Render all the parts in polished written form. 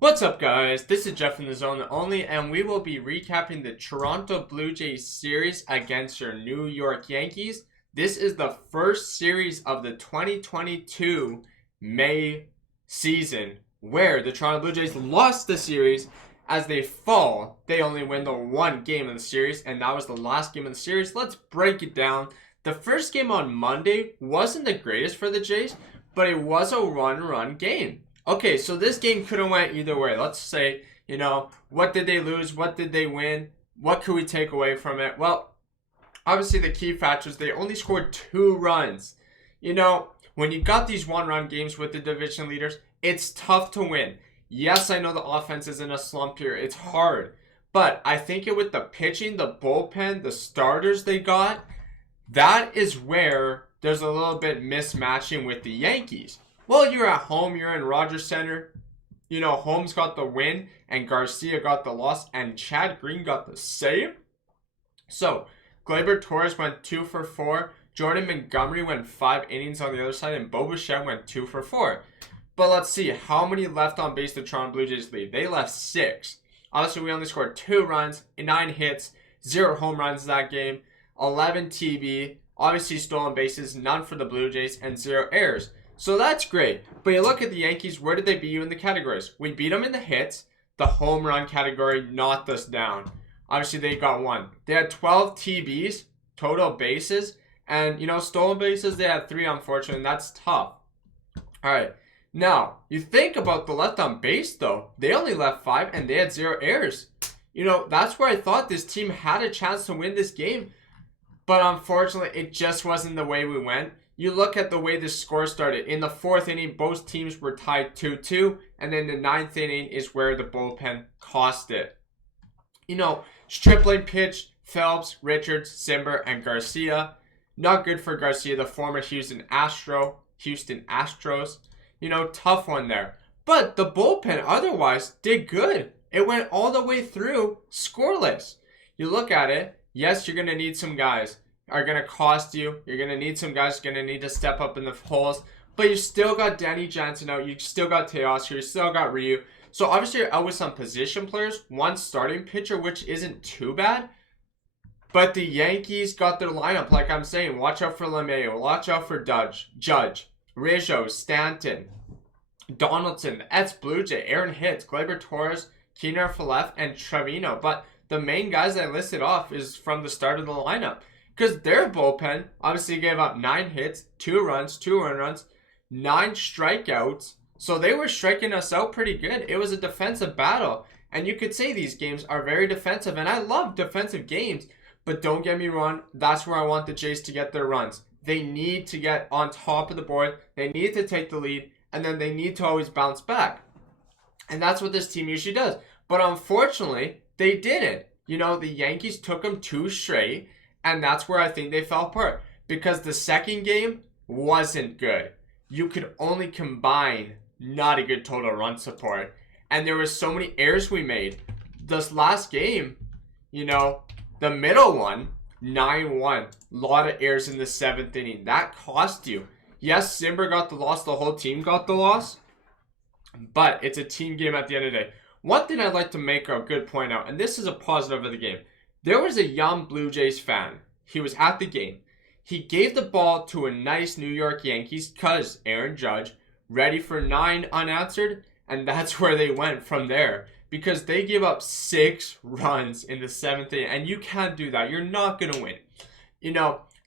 What's up, guys? This is Jeff in the Zone Only, and we will be recapping the Toronto Blue Jays series against your New York Yankees. This is the first series of the 2022 May season where the Toronto Blue Jays lost the series. As they fall, they only win the one game of the series, and that was the last game of the series. Let's break it down. The first game on Monday wasn't the greatest for the Jays, but it was a one-run game. Okay, so this game could have went either way. Let's say, what did they lose? What did they win? What could we take away from it? Well, obviously the key factors, they only scored 2 runs. When you got these one-run games with the division leaders, it's tough to win. Yes, I know the offense is in a slump here. It's hard. But I think with the pitching, the bullpen, the starters they got, that is where there's a little bit mismatching with the Yankees. Well, you're at home, you're in Rogers Center. Holmes got the win, and Garcia got the loss, and Chad Green got the save. So, Gleyber Torres went 2 for 4. Jordan Montgomery went 5 innings on the other side, and Bo Bichette went 2 for 4. But let's see, how many left on base the Toronto Blue Jays lead? They left 6. Obviously, we only scored 2 runs, 9 hits, 0 home runs that game, 11 TB, obviously stolen bases, none for the Blue Jays, and 0 errors. So that's great. But you look at the Yankees, where did they beat you in the categories? We beat them in the hits. The home run category knocked us down. Obviously, they got 1. They had 12 TBs, total bases. And, stolen bases, they had 3, unfortunately. And that's tough. All right. Now, you think about the left on base, though. They only left 5, and they had 0 errors. That's where I thought this team had a chance to win this game. But unfortunately, it just wasn't the way we went. You look at the way the score started. In the 4th inning, both teams were tied 2-2. And then the 9th inning is where the bullpen cost it. Stripling pitched Phelps, Richards, Simber, and Garcia. Not good for Garcia, the former Houston Astros. Tough one there. But the bullpen otherwise did good. It went all the way through scoreless. You look at it. Yes, you're going to need some guys. Are going to cost you. You're going to need some guys going to need to step up in the holes. But you still got Danny Jansen out. You still got Teoscar. You still got Ryu. So obviously you're out with some position players. One starting pitcher, which isn't too bad. But the Yankees got their lineup. Like I'm saying, watch out for LeMahieu. Watch out for Judge. Rizzo, Stanton, Donaldson, the Blue Jay, Aaron Hicks, Gleyber Torres, Keener Follett, and Trevino. But the main guys I listed off is from the start of the lineup. Because their bullpen obviously gave up 9 hits, 2 runs, 2 earned runs, 9 strikeouts. So they were striking us out pretty good. It was a defensive battle. And you could say these games are very defensive. And I love defensive games. But don't get me wrong, that's where I want the Jays to get their runs. They need to get on top of the board. They need to take the lead. And then they need to always bounce back. And that's what this team usually does. But unfortunately, they didn't. The Yankees took them 2 straight. And that's where I think they fell apart. Because the second game wasn't good. You could only combine not a good total run support. And there were so many errors we made. This last game, the middle one, 9-1. A lot of errors in the 7th inning. That cost you. Yes, Simber got the loss. The whole team got the loss. But it's a team game at the end of the day. One thing I'd like to make a good point out, and this is a positive of the game. There was a young Blue Jays fan. He was at the game. He gave the ball to a nice New York Yankees because Aaron Judge, ready for 9 unanswered, and that's where they went from there. Because they gave up 6 runs in the 7th inning, and you can't do that. You're not going to win.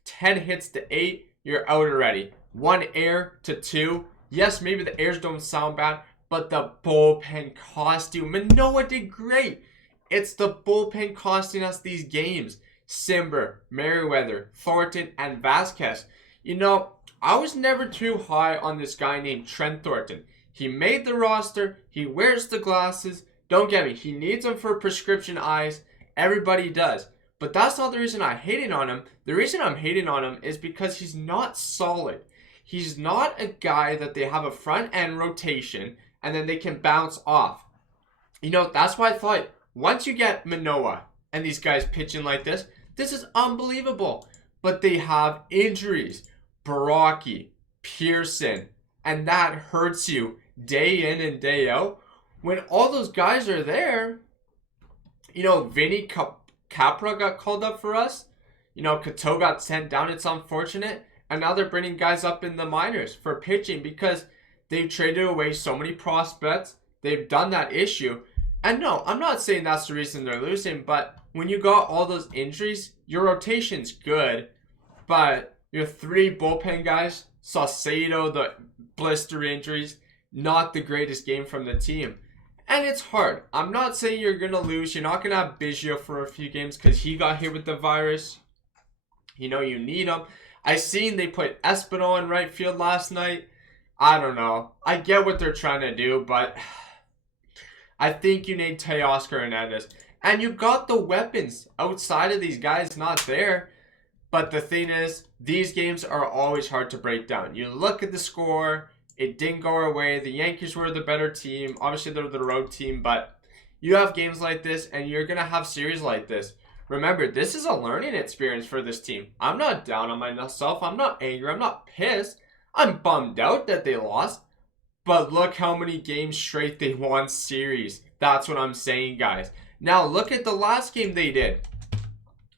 10 hits to 8, you're out already. 1 error to 2. Yes, maybe the errors don't sound bad, but the bullpen cost you. Manoah did great. It's the bullpen costing us these games. Simber, Merriweather, Thornton, and Vasquez. I was never too high on this guy named Trent Thornton. He made the roster. He wears the glasses. Don't get me. He needs them for prescription eyes. Everybody does. But that's not the reason I'm hating on him. The reason I'm hating on him is because he's not solid. He's not a guy that they have a front end rotation and then they can bounce off. That's why I thought once you get Manoah and these guys pitching like this is unbelievable. But they have injuries. Baraki, Pearson, and that hurts you day in and day out. when all those guys are there, you know, Capra got called up for us. You know, Kato got sent down. It's unfortunate. And now they're bringing guys up in the minors for pitching because they've traded away so many prospects. They've done that issue. And no, I'm not saying that's the reason they're losing, but when you got all those injuries, your rotation's good, but your three bullpen guys, Saucedo, the blister injuries, not the greatest game from the team. And it's hard. I'm not saying you're going to lose. You're not going to have Biggio for a few games because he got hit with the virus. You know, you need him. I seen they put Espinal in right field last night. I don't know. I get what they're trying to do, but I think you need Teoscar Hernandez. And you got the weapons outside of these guys not there. But the thing is, these games are always hard to break down. You look at the score, it didn't go our way. The Yankees were the better team. Obviously, they're the road team, but you have games like this, and you're going to have series like this. Remember, this is a learning experience for this team. I'm not down on myself. I'm not angry. I'm not pissed. I'm bummed out that they lost. But look how many games straight they won series. That's what I'm saying, guys. Now, look at the last game they did.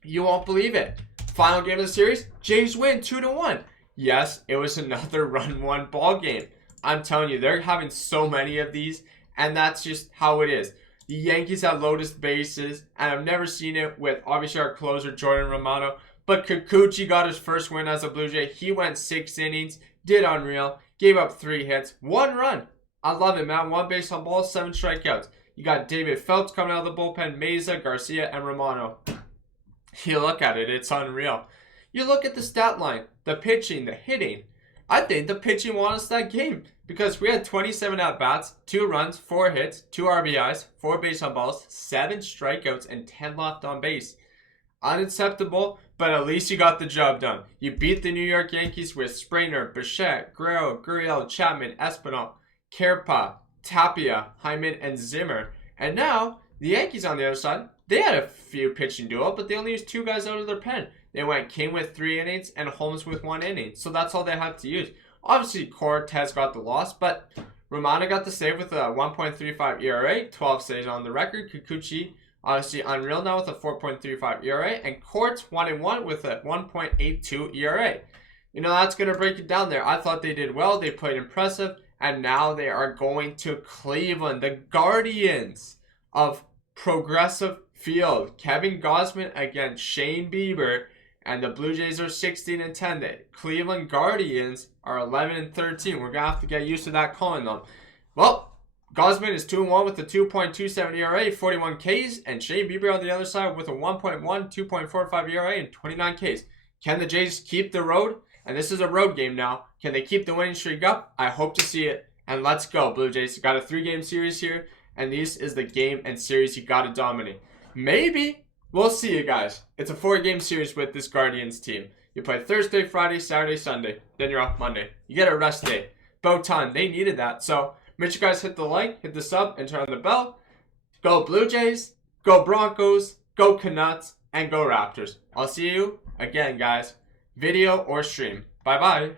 You won't believe it. Final game of the series, Jays win 2-1. Yes, it was another run-one ball game. I'm telling you, they're having so many of these, and that's just how it is. The Yankees have loaded bases, and I've never seen it with, obviously, our closer, Jordan Romano. But Kikuchi got his first win as a Blue Jay. He went 6 innings, did unreal, gave up 3 hits, 1 run. I love it, man. 1 base on balls, 7 strikeouts. You got David Phelps coming out of the bullpen, Meza, Garcia, and Romano. You look at it, it's unreal. You look at the stat line, the pitching, the hitting. I think the pitching won us that game because we had 27 at-bats, 2 runs, 4 hits, 2 RBIs, 4 base on balls, 7 strikeouts, and 10 left on base. Unacceptable, but at least you got the job done. You beat the New York Yankees with Springer, Bichette, Guerrero, Gurriel, Chapman, Espinal, Kerpa, Tapia, Hyman, and Zimmer. And now, the Yankees on the other side, they had a few pitching duo, but they only used 2 guys out of their pen. They went King with 3 innings and Holmes with 1 inning. So that's all they had to use. Obviously, Cortez got the loss, but Romano got the save with a 1.35 ERA, 12 saves on the record. Kikuchi, obviously unreal now with a 4.35 ERA. And Courts 1-1 with a 1.82 ERA. You know, that's going to break it down there. I thought they did well. They played impressive. And now they are going to Cleveland, the Guardians of Progressive Field. Kevin Gausman against Shane Bieber. And the Blue Jays are 16-10. The Cleveland Guardians are 11-13. We're going to have to get used to that calling them. Well, Gausman is 2-1 with a 2.27 ERA, 41 Ks. And Shane Bieber on the other side with a 1.1, 2.45 ERA, and 29 Ks. Can the Jays keep the road? And this is a road game now. Can they keep the winning streak up? I hope to see it. And let's go, Blue Jays. You got a 3-game series here. And this is the game and series you got to dominate. Maybe. We'll see you guys. It's a 4-game series with this Guardians team. You play Thursday, Friday, Saturday, Sunday. Then you're off Monday. You get a rest day. About time. They needed that. So make sure you guys hit the like, hit the sub, and turn on the bell. Go Blue Jays. Go Broncos. Go Canucks. And go Raptors. I'll see you again, guys. Video or stream. Bye-bye.